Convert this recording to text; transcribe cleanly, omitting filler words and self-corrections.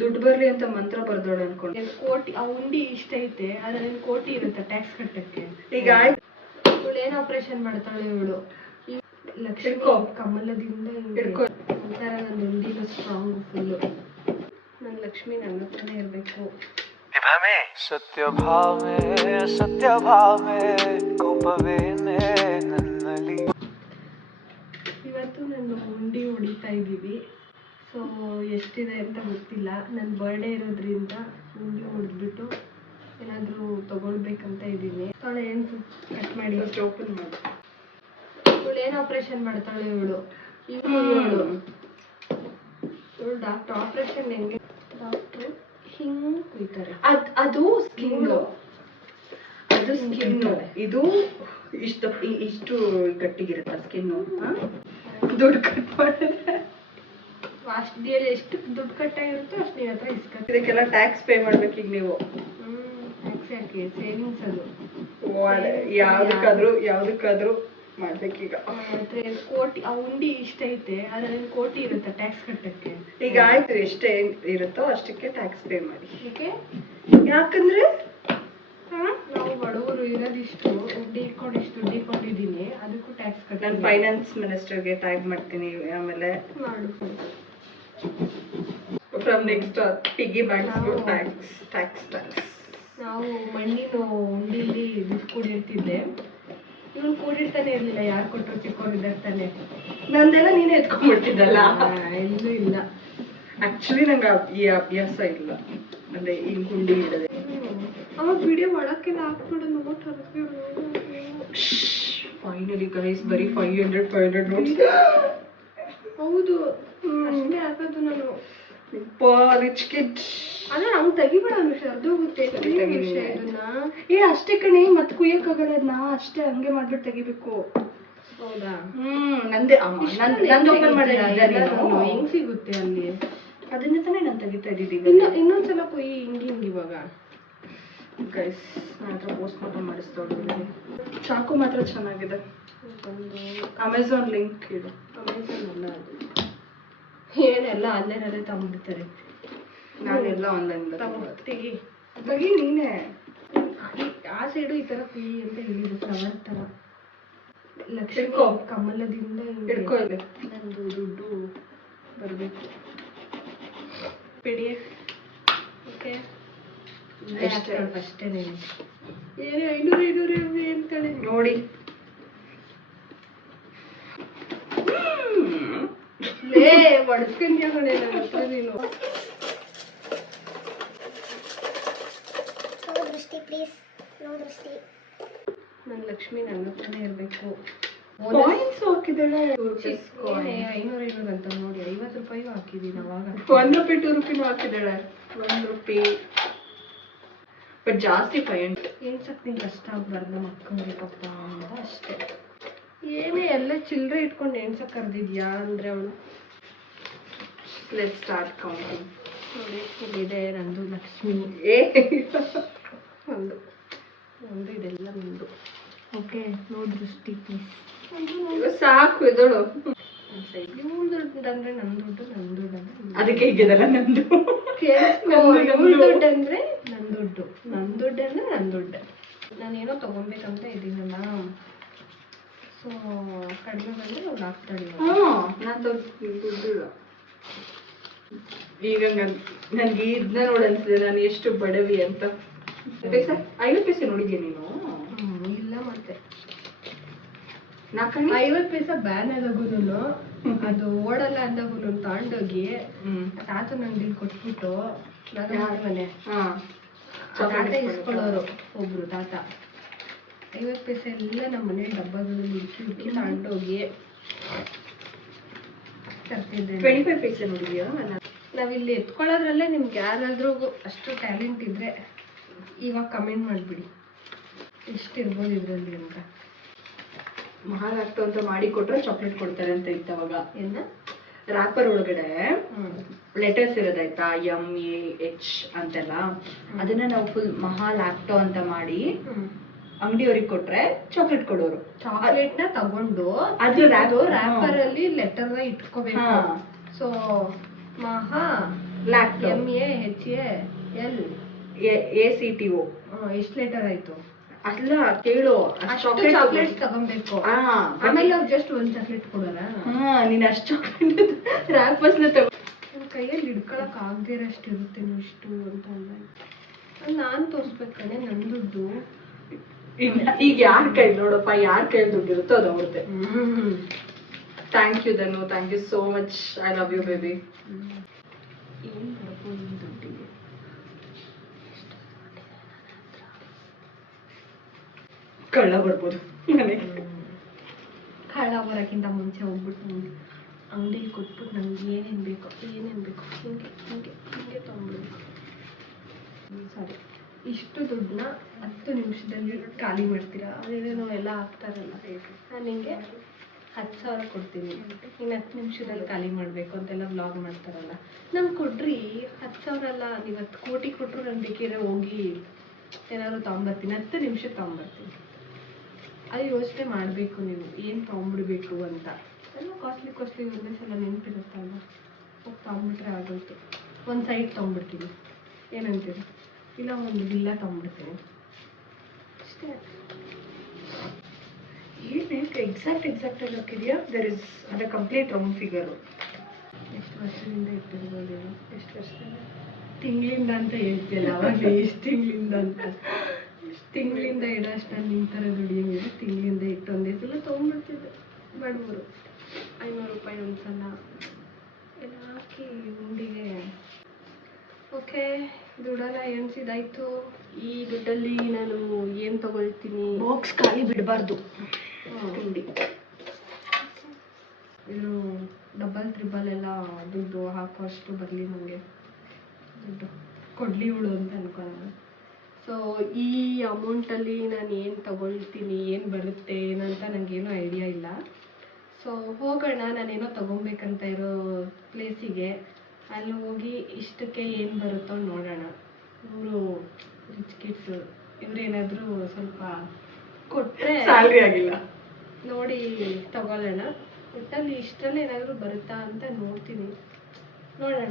ದುಡ್ಡು ಬರ್ಲಿ ಅಂತ ಮಂತ್ರ ಬರ್ದೋಳು ಅನ್ಕೊಂಡು. ಕೋಟಿ ಆ ಉಂಡಿ ಇಷ್ಟ ಐತೆ ಅದ್ರಲ್ಲಿ ಕೋಟಿ ಇರುತ್ತೆ ಟ್ಯಾಕ್ಸ್ ಕಟ್ಟಕ್ಕೆ. ಈಗ ಇವಳು ಏನ್ ಆಪರೇಷನ್ ಮಾಡ್ತಾಳೆ ಇವಳು? ಲಕ್ಷ್ಮಿ ಕಮಲದಿಂದ ಒಂಥರ ನನ್ನ ಉಂಡಿನ ಸ್ಟ್ರಾಂಗ್ ಫುಲ್ಲು. ನನ್ನ ಲಕ್ಷ್ಮಿ ನನ್ನ ಹತ್ರನೇ ಇರ್ಬೇಕು. ಸತ್ಯ ಭಾವೆ ಕೋಪವೇನೆ ನನ್ನಲ್ಲಿ. ಇವತ್ತು ನಾನು ಉಂಡಿ ಹೊಡಿತಾ ಇದ್ದೀವಿ. ಸೊ ಎಷ್ಟಿದೆ ಅಂತ ಗೊತ್ತಿಲ್ಲ. ನನ್ನ ಬರ್ಡೇ ಇರೋದ್ರಿಂದ ಉಂಡಿ ಹೊಡೆದ್ಬಿಟ್ಟು ಏನಾದರೂ ತಗೊಳ್ಬೇಕಂತ ಇದ್ದೀನಿ. ಅವಳು ಏನು ಕಟ್ ಮಾಡಿ ಓಪನ್ ಮಾಡಿ. ಇವಳು ಏನು ಆಪರೇಷನ್ ಮಾಡ್ತಾಳೆ ಇವಳು? ಇವಳು ಡಾಕ್ಟರ್ ಆಪರೇಷನ್ ಹೆಂಗೆ ಡಾಕ್ಟ್ರು ಹಿಂಗೆ ಕುಯ್ತಾರೆ. ಅದು ಸ್ಕಿನ್, ಅದು ಸ್ಕಿನ್. ಇದು ಇಷ್ಟು ಗಟ್ಟಿಗಿರುತ್ತೆ ಸ್ಕಿನ್ನು. ದುಡ್ಡು ಕಟ್ ಮಾಡಿದ್ರೆ ಅಷ್ಟಿಯಲ್ಲಿ ಎಷ್ಟು ದುಡ್ಡು ಕಟ್ಟಾಗಿರುತ್ತೋ ಅಷ್ಟು ನಿಮ್ಮ ಹತ್ರ ಇಸ್ಕೊತೀವಿ. ಇದಕ್ಕೆಲ್ಲ ಟ್ಯಾಕ್ಸ್ ಪೇ ಮಾಡ್ಬೇಕು ಈಗ ನೀವು. ಟ್ಯಾಕ್ಸ್ ಯಾಕೆ? ಸೇವಿಂಗ್ಸ್ ಅದು. ಯಾವ್ದಕ್ಕಾದ್ರೂ ಮಾಡ್ಬೇಕೀಗ. ಕೋಟಿ ಆ ಉಂಡಿ ಇಷ್ಟ ಐತೆ ಅದ್ರಲ್ಲಿ ಕೋಟಿ ಇರುತ್ತೆ ಟ್ಯಾಕ್ಸ್ ಕಟ್ಟಕ್ಕೆ. ಈಗ ಆಯ್ತು, ಎಷ್ಟೇ ಇರುತ್ತೋ ಅಷ್ಟಕ್ಕೆ ಟ್ಯಾಕ್ಸ್ ಪೇ ಮಾಡಿ. ಯಾಕಂದ್ರೆ ನಾವು ಬಡವರು ಇರೋದಿಷ್ಟು ದುಡ್ಡು ಇಟ್ಕೊಂಡಿದ್ದೀನಿ, ಅದಕ್ಕೂ ಟ್ಯಾಕ್ಸ್ ಕಟ್ಟ. ನಾನು ಫೈನಾನ್ಸ್ ಮಿನಿಸ್ಟರ್ಗೆ ಟ್ಯಾಗ್ ಮಾಡ್ತೀನಿ. ಆಮೇಲೆ ಮಾಡು. From next piggy banks tax. ನಾವು ಮಣ್ಣಿನ ಉಂಡಿಲಿ ದುಡ್ಡು ಕೂಡಿರ್ತಿದ್ದೆ. ಇವನು ಕೂಡಿರ್ತಾನೆ ಇರ್ಲಿಲ್ಲ. ಯಾರು ಕೊಟ್ಟರು ಚಿಕ್ಕವರಿದ್ದಾಗ ತಾನೆ. ನಂದೆಲ್ಲ ನೀನೇ ಎತ್ಕೊಂಡ್ಬಿಡ್ತಿದ್ದಲ್ಲ. ಎಲ್ಲೂ ಇಲ್ಲ. ಆಕ್ಚುಲಿ ನಂಗೆ ಈ ಅಭ್ಯಾಸ ಇಲ್ಲ, ಅಂದ್ರೆ ಈ ಗುಂಡಿ ಇಡದೆ. ಅವಾಗ ವಿಡಿಯೋ ಮಾಡಕ್ಕೆಲ್ಲ ಹಾಕ್ಬಿಡು. ನೋಟ್ ಫೈನಲಿ ಗೈಸ್ ಬರೀ 500 ನೋಟ್ಸ್. ಹೌದು, ಅಷ್ಟೇ ಹಾಕೋದು ನಾನು. Rich kid. ಅದೇ ನಾವು ತೆಗಿಬೇಡ ಅನುಷ, ಅದು ಗೊತ್ತೇ ವಿಷಯ ಇದನ್ನ. ಅಷ್ಟೇ ಕಣೆ, ಮತ್ ಕುಯ್ಯಕ್ಕಾಗಲ್ಲ ಅದನ್ನ. ಅಷ್ಟೇ ಹಂಗೆ ಮಾಡ್ಬಿಟ್ಟು ತೆಗಿಬೇಕು. ಹೌದಾ? ನಂದೇ ನಂದು ಓಪನ್ ಮಾಡಿದ್ರೆ ಹೆಂಗ್ ಸಿಗುತ್ತೆ ಅಲ್ಲಿ? ಅದನ್ನ ತಾನೇ ನಾನು ತೆಗಿತಾ ಇದ್ದೀವಿ. ಇನ್ನೊಂದ್ಸಲ ಕುಯ್ಯಿ ಹಿಂಗ್ ಇವಾಗ. ಗೈಸ್ ನನ್ನ ಹತ್ರ ಪೋಸ್ಟ್ ಮಾರ್ಟಮ್ ಮಾಡಿಸ್ತಾಳೆ. ಚಾಕು ಮಾತ್ರ ಚೆನ್ನಾಗಿದೆ. ಅಮೆಝಾನ್ ಲಿಂಕ್ ಇದು. ಅಮೆಝಾನ್ ಅಲ್ಲ ಅದು, ಏನೆಲ್ಲ ಆನ್ಲೈನಲ್ಲೇ ತಗೊಂಡ್ಬಿಡ್ತಾರೆ. ನಾನೆಲ್ಲ ಆನ್ಲೈನ್ ತೆಗಿ ನೀನೆ. ಆ ಸೈಡು ಈ ತರ ಕುಯ್ಯಿ ಅಂತ ಹೇಳಿದ್ರು, ಫ್ಲವರ್ ತರ. ಲಕ್ಷ್ಮಿ ಕಮಲದಿಂದ ಹಿಡ್ಕೊ ಇಲ್ಲಿ. ನಂದು ದುಡ್ಡು ಬರಬೇಕು. ಪಿಡಿಎಫ್ ಓಕೆ ಅಷ್ಟೇ. ಏನೇ 500 ಅಂತೇಳಿ ನೋಡಿ. ಲೇ ಬಡಿಸ್ಕೊಂಡ್ಯಾ ಕಣೆ ನನ್ನ ಹತ್ರ ನೀನು. ನನ್ನ ಲಕ್ಷ್ಮಿ ನನ್ನ ಹತ್ರನೇ ಇರಬೇಕು. ಕಾಯಿನ್ಸ್ ಹಾಕಿದ್ದಾಳೆ. 500 ಅಂತ ನೋಡಿ 50 ರೂಪಾಯಿ ಹಾಕಿದೀನಿ ಅವಾಗ. 1 ರೂಪಾಯಿ 2 ರೂಪಾಯಿನೂ ಹಾಕಿದ್ದಾಳೆ. 1 ರೂಪಾಯಿ ಬಟ್ ಜಾಸ್ತಿ 500. ಎಣ್ಸಕ್ ನಿಂಗೆ ಕಷ್ಟ ಆಗ್ಬಾರ್ದು ನಮ್ಮ ಅಕ್ಕಂಬೇಕಪ್ಪ ಅಂತ ಅಷ್ಟೇ. ಏನೇ ಎಲ್ಲ ಚಿಲ್ಲರೆ ಇಟ್ಕೊಂಡು ಎಣ್ಸಕ್ ಕರೆದಿದ್ಯಾ ಅಂದ್ರೆ ಅವಳು. Let's start counting. ನೋಡಿ ಇಲ್ಲಿದೆ ನಂದು ಲಕ್ಷ್ಮಿ. ಒಂದು ಇದೆಲ್ಲ ನಂದು. ಓಕೆ ನೋ ದೃಷ್ಟಿ ಪ್ಲೀಸ್. ಸಾಕು ಇದಳು. ಇವ್ಳ ದುಡ್ಡು ಅಂದ್ರೆ ನನ್ನ ದುಡ್ಡು, ನನ್ನ ದುಡ್ಡು ಅಂದ್ರೆ ಅದಕ್ಕೆ ಹೀಗಿದಲ್ಲ ನಂದು. ಇವ್ಳ ದುಡ್ಡು ಅಂದ್ರೆ ನನ್ನ ದುಡ್ಡು, ನನ್ನ ದುಡ್ಡು ಅಂದ್ರೆ ನನ್ನ ದುಡ್ಡು. ನಾನೇನೋ ತಗೊಬೇಕಂತ ಇದ್ದೀನಲ್ಲ, ಸೊ ಕಡಿಮೆ ಬಂದ್ರೆ ಅವ್ಳು ಹಾಕ್ತಾಳೆ. ನಾನು ದುಡ್ಡಿಲ್ಲ. ಈಗ ನನ್ಗೆ ಇದನ್ನ ನೋಡಿ ಅನ್ಸಿದೆ ನಾನು ಎಷ್ಟು ಬಡವಿ ಅಂತ. 50 ಪೈಸೆ ನೋಡಿದ್ಯಾ ನೀನು? ಇಲ್ಲ ಮತ್ತೆ 50 ಪೈಸೆ ಬ್ಯಾನ್ ಆದಾಗುನು ಅದು ಓಡಲ್ಲ ಅಂದಾಗುನು ತಗೊಂಡೋಗಿ ತಾತ ನಂಗೆ ಕೊಟ್ಬಿಟ್ಟು ಮನೆ ತಾತ ಇಸ್ಕೊಳ್ಳೋರು ಒಬ್ರು ತಾತ. 50 ಪೈಸೆ ಎಲ್ಲ ನಮ್ಮ ಮನೆ ಡಬ್ಬಗಳಲ್ಲಿ ಹುಡುಕಿ ತಗೊಂಡೋಗಿ ತರ್ತಿದ್ದೆ. 25 ಪೈಸೆ ನೋಡಿದ್ಯಾ? ನಾವಿಲ್ಲಿ ಎತ್ಕೊಳ್ಳೋದ್ರಲ್ಲೇ ನಿಮ್ಗೆ ಯಾರಾದ್ರೂ ಅಷ್ಟು ಟ್ಯಾಲೆಂಟ್ ಇದ್ರೆ ಇವಾಗ ಕಮೆಂಟ್ ಮಾಡಿಬಿಡಿ ಎಷ್ಟಿರ್ಬೋದು ಇದರಲ್ಲಿ ಅಂತ. ಮಹಾರಾಷ್ಟ್ರ ಅಂತ ಮಾಡಿ ಕೊಟ್ರೆ ಚಾಕ್ಲೇಟ್ ಕೊಡ್ತಾರೆ ಅಂತ ಇತ್ತು ಅವಾಗ. ಏನ ರ್ಯಾಪರ್ ಒಳಗಡೆ ಲೆಟರ್ಸ್ ಇರೋದಾಯ್ತಾ, MAH ಅಂತೆಲ್ಲ. ಅದನ್ನ ನಾವು ಫುಲ್ ಮಹಾಲಾಕ್ಟೋ ಅಂತ ಮಾಡಿ ಅಂಗಡಿಯವ್ರಿಗೆ ಕೊಟ್ರೆ ಚಾಕ್ಲೇಟ್ ಕೊಡೋರು. ಚಾಕ್ಲೇಟ್ ನ ತಗೊಂಡು ಅದು ರ್ಯಾಪರ್ ಅಲ್ಲಿ ಲೆಟರ್ ನ ಇಟ್ಕೋಬೇಕು. ಸೊ ಮಹಾ ಲ್ಯಾಪ್ಟಾಪ್ MEAHAL ACTO. ಎಷ್ಟು ಲೀಟರ್ ಆಯ್ತು? ಅಲ್ಲ ಕೇಳು, ಚಾಕ್ಲೇಟ್ಸ್ ತಗೊಬೇಕು. ಆಮೇಲೆ ಅವ್ರು ಜಸ್ಟ್ ಒಂದ್ ಚಾಕ್ಲೇಟ್ ಕೊಡೋಣ. ನೀನ್ ಅಷ್ಟು ಚಾಕ್ಲೇಟ್ ರ್ಯಾಪರ್ಸ್ ನ ತಗೋ. ನನ್ನ ಕೈಯಲ್ಲಿ ಹಿಡ್ಕೊಳಕ್ ಆಗದೆ ಅಷ್ಟು ಇರುತ್ತೆ ಇಷ್ಟು ಅಂತ ಅಂದ ನಾನ್ ತೋರ್ಸ್ಬೇಕಂದ್ರೆ ನನ್ ದುಡ್ಡು. ಈಗ ಯಾರ ಕೈ ನೋಡಪ್ಪ, ಯಾರ ಕೈ ದುಡ್ಡಿರುತ್ತೋ ಅದು ಅವ್ರದ್ದೆ. Thank you Dhanu, thank you so much. I love you baby. ಏನ್ ಬರ್ಬೋದು ಈ ದುಡ್ಡಿಗೆ? ಕಳ್ಳ ಬರ್ಬೋದು ಮನೆಗೆ. ಕಳ್ಳ ಬರೋಕ್ಕಿಂತ ಮುಂಚೆ ಹೋಗ್ಬಿಟ್ಟು ಅಂಗಡಿಗೆ ಕೊಟ್ಬಿಟ್ಟು ನಂಗೆ ಏನೇನು ಬೇಕೋ ಹಿಂಗೆ ತೊಗೊಂಡ್ಬಿಡ್ಬೇಕು. ಸರಿ, ಇಷ್ಟು ದುಡ್ಡನ್ನ 10 ನಿಮಿಷದಲ್ಲಿ ಖಾಲಿ ಮಾಡ್ತೀರಾ? ಅದೇನೇನೋ ಎಲ್ಲ ಹಾಕ್ತಾರಲ್ಲ, ನಾನು ನಿಮಗೆ 10,000 ಕೊಡ್ತೀನಿ, ಇನ್ನು 10 ನಿಮಿಷದಲ್ಲಿ ಖಾಲಿ ಮಾಡಬೇಕು ಅಂತೆಲ್ಲ ವ್ಲಾಗ್ ಮಾಡ್ತಾರಲ್ಲ, ನಂಗೆ ಕೊಡ್ರಿ 10,000 ಅಲ್ಲ, ನೀವು 10 ಕೋಟಿ ಕೊಟ್ಟರು ನಾನು ಬೇಕಿದ್ರೆ ಹೋಗಿ ಏನಾದ್ರು ತೊಗೊಂಬರ್ತೀನಿ, 10 ನಿಮಿಷಕ್ಕೆ ತೊಗೊಂಬರ್ತೀನಿ. ಅದು ಯೋಚನೆ ಮಾಡಬೇಕು ನೀವು, ಏನು ತೊಗೊಂಬಿಡ್ಬೇಕು ಅಂತ. ಎಲ್ಲ ಕಾಸ್ಟ್ಲಿ ಒಂದೇ ಸಲ ನೆನಪಿರುತ್ತಲ್ಲ, ಹೋಗಿ ತೊಗೊಂಬಿಟ್ರೆ ಆಗೋಯ್ತು. ಒಂದು ಸೈಡ್ ತೊಗೊಂಬಿಡ್ತೀನಿ, ಏನಂತೀರಿ? ಇಲ್ಲ ಒಂದು ವಿಲ್ಲ ತೊಗೊಂಬಿಡ್ತೀನಿ ಅಷ್ಟೇ. ಏನಕ್ಕೆ ಎಕ್ಸಾಕ್ಟ್ ಆಗಿ ಹಾಕಿದ್ಯಾ? ದರ್ ಇಸ್ ಅದ ಕಂಪ್ಲೀಟ್ ರೌಂಡ್ ಫಿಗರು. ಎಷ್ಟು ವರ್ಷದಿಂದ ಇಟ್ಟಿರ್ಬೋದು? ಎಷ್ಟು ವರ್ಷದಿಂದ? ತಿಂಗಳಿಂದ ಅಂತ ಹೇಳ್ತಿಯಲ್ಲ, ಅವಾಗ ಎಷ್ಟು ತಿಂಗಳಿಂದ ಅಂತ? ತಿಂಗಳಿಂದ ಇಡೋ ಅಷ್ಟು ನಾನು ನಿಮ್ಮ ಥರ ದುಡಿಯೋದು. ತಿಂಗಳಿಂದ ಇಟ್ಟೊಂದೇ ಸಲ ತೊಗೊಂಡ್ಬಿಡ್ತಿದ್ದೆ. ಬಡವರು 500 ರೂಪಾಯಿ ಒಂದು ಸಲ ಎಲ್ಲ ಹಾಕಿ ಉಂಡಿಗೆ. ಓಕೆ, ದುಡ್ಡೆಲ್ಲ ಎಣಿಸಿದಾಯ್ತು. ಈ ದುಡ್ಡಲ್ಲಿ ನಾನು ಏನು ತಗೊಳ್ತೀನಿ? ಬಾಕ್ಸ್ ಖಾಲಿ ಬಿಡಬಾರ್ದು. ತಿಂಡಿ ಇದು ಡಬಲ್ ತ್ರಿಬಲ್ ಎಲ್ಲ ದುಡ್ಡು ಹಾಕುವಷ್ಟು ಬರಲಿ ನನಗೆ, ದುಡ್ಡು ಕೊಡಲಿ ಇವಳು ಅಂತ ಅನ್ಕೊಳ್ಳೋಣ. ಸೊ ಈ ಅಮೌಂಟಲ್ಲಿ ನಾನು ಏನು ತಗೊಳ್ತೀನಿ, ಏನು ಬರುತ್ತೆ ಏನಂತ ನನಗೇನು ಐಡಿಯಾ ಇಲ್ಲ. ಸೊ ಹೋಗೋಣ, ನಾನೇನೋ ತೊಗೊಬೇಕಂತ ಇರೋ ಪ್ಲೇಸಿಗೆ. ಅಲ್ಲಿ ಹೋಗಿ ಇಷ್ಟಕ್ಕೆ ಏನು ಬರುತ್ತೋ ನೋಡೋಣ. ಇವರು ರಿಚ್ ಕಿಡ್ಸು, ಇವರೇನಾದರೂ ಸ್ವಲ್ಪ ಕೊಟ್ಟರೆ ಸ್ಯಾಲ್ರಿ ಆಗಿಲ್ಲ ನೋಡಿ ತಗೊಳ್ಳೋಣ. ಒಟ್ಟಲ್ಲಿ ಇಷ್ಟರಲ್ಲಿ ಏನಾದರೂ ಬರುತ್ತಾ ಅಂತ ನೋಡ್ತೀನಿ, ನೋಡೋಣ.